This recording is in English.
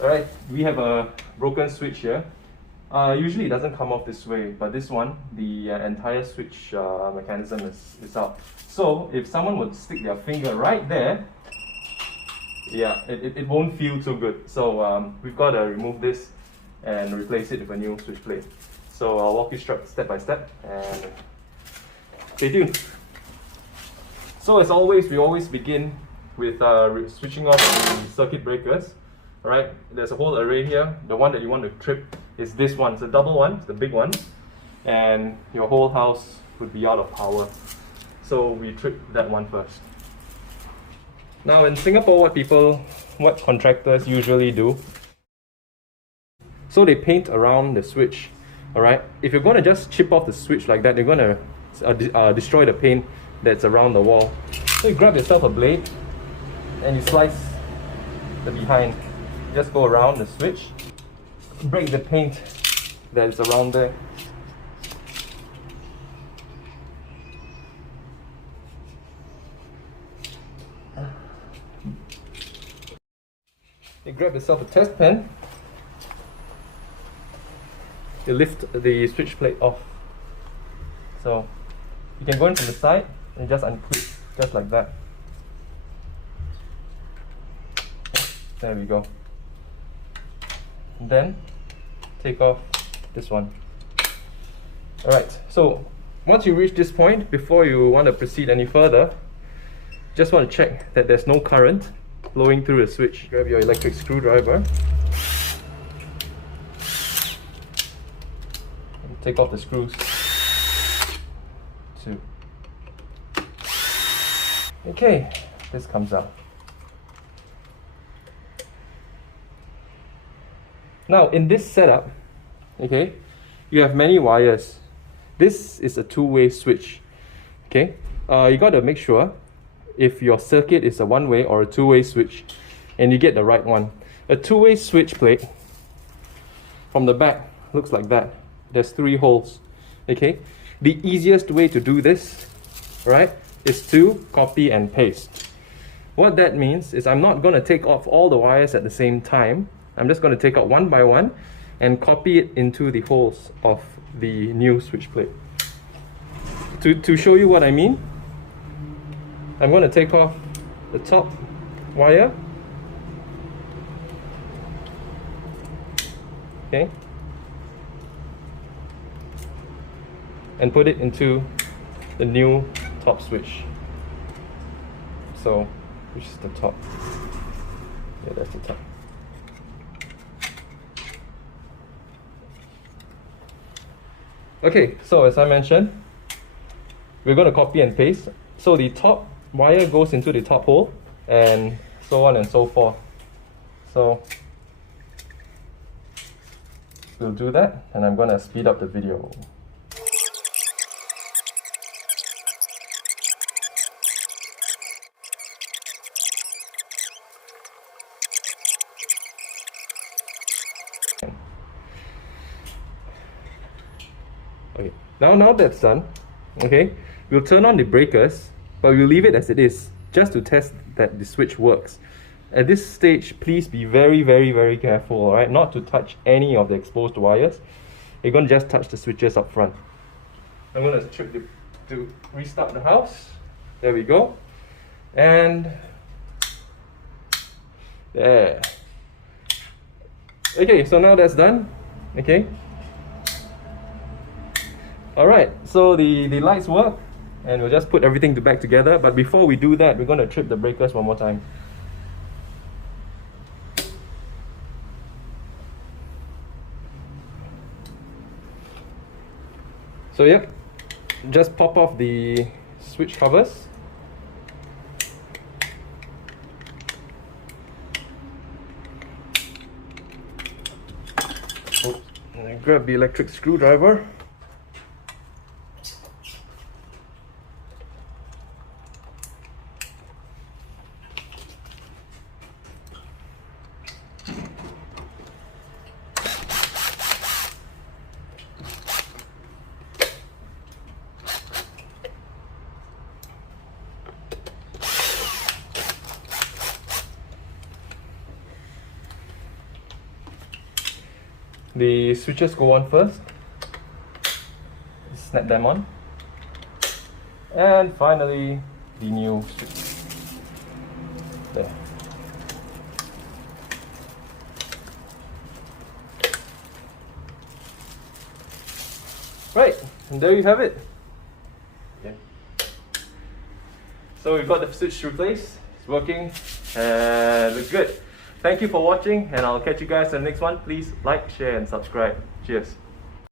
Alright, we have a broken switch here. Usually it doesn't come off this way, but this one, the entire switch mechanism is out. So if someone would stick their finger right there, yeah, it won't feel too good. So we've got to remove this and replace it with a new switch plate. So I'll walk you step by step and stay tuned. So as always, we always begin with switching off the circuit breakers. Alright, there's a whole array here. The one that you want to trip is this one. It's a double one, it's the big one. And your whole house would be out of power. So we trip that one first. Now in Singapore, what contractors usually do, so they paint around the switch. Alright, if you're going to just chip off the switch like that, you're going to destroy the paint that's around the wall. So you grab yourself a blade and you slice the behind. Just go around the switch, break the paint that is around there. You grab yourself a test pen, you lift the switch plate off. So you can go in from the side and just unclip, just like that. There we go. Then take off this one. Alright, so once you reach this point, before you want to proceed any further, just want to check that there's no current flowing through the switch. Grab your electric screwdriver and take off the screws. 2. Okay, this comes out. Now in this setup, okay, you have many wires. This is a two-way switch. Okay, you got to make sure if your circuit is a one-way or a two-way switch, and you get the right one. A two-way switch plate from the back looks like that. There's 3 holes. Okay, the easiest way to do this, right, is to copy and paste. What that means is I'm not going to take off all the wires at the same time. I'm just going to take out one by one and copy it into the holes of the new switch plate. To show you what I mean, I'm going to take off the top wire. Okay. And put it into the new top switch. So, which is the top? Yeah, that's the top. Okay, so as I mentioned, we're going to copy and paste. So the top wire goes into the top hole, and so on and so forth. So we'll do that, and I'm going to speed up the video. Okay, now that's done, okay, we'll turn on the breakers, but we'll leave it as it is, just to test that the switch works. At this stage, please be very, very, very careful, alright, not to touch any of the exposed wires. You're going to just touch the switches up front. I'm going to restart the house. There we go. And there. Okay, so now that's done, okay. Alright, so the lights work, and we'll just put everything back together. But before we do that, we're going to trip the breakers one more time. So yep, just pop off the switch covers. Oops. And grab the electric screwdriver. The switches go on first. Snap them on. And finally, the new switch. There. Right, and there you have it. Okay. So we've got the switch replaced. It's working and looks good. Thank you for watching, and I'll catch you guys in the next one. Please like, share, and subscribe. Cheers.